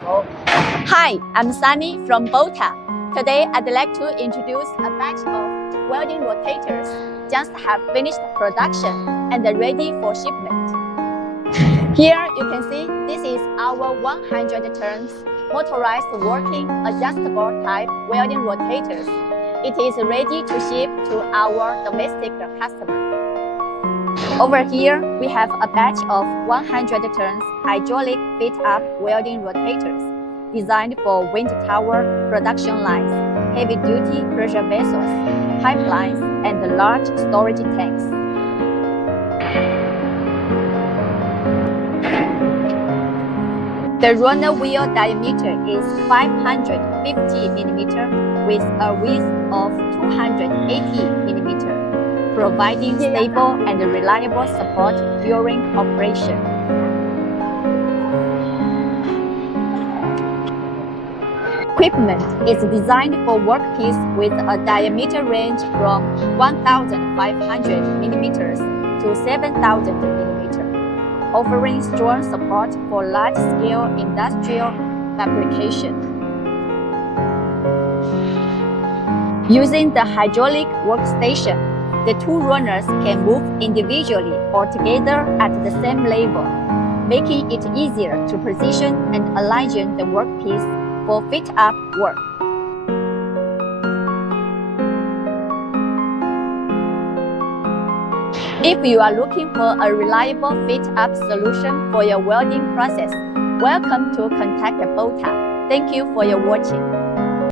Hi, I'm Sunny from Bota. Today, I'd like to introduce a batch of welding rotators just have finished production and are ready for shipment. Here you can see this is our 100 turns motorized working adjustable type welding rotators. It is ready to ship to our domestic customer. Over here, we have a batch of 100 turns hydraulic fit-up welding rotators designed for wind tower production lines, heavy-duty pressure vessels, pipelines, and large storage tanks. The runner wheel diameter is 550 mm with a width of 280 mm, providing stable and reliable support during operation. Equipment is designed for workpiece with a diameter range from 1,500 mm to 7,000 mm, offering strong support for large-scale industrial fabrication. Using the hydraulic workstation, the two runners can move individually or together at the same level, making it easier to position and align the workpiece for fit-up work. If you are looking for a reliable fit-up solution for your welding process, welcome to contact Bota. Thank you for your watching.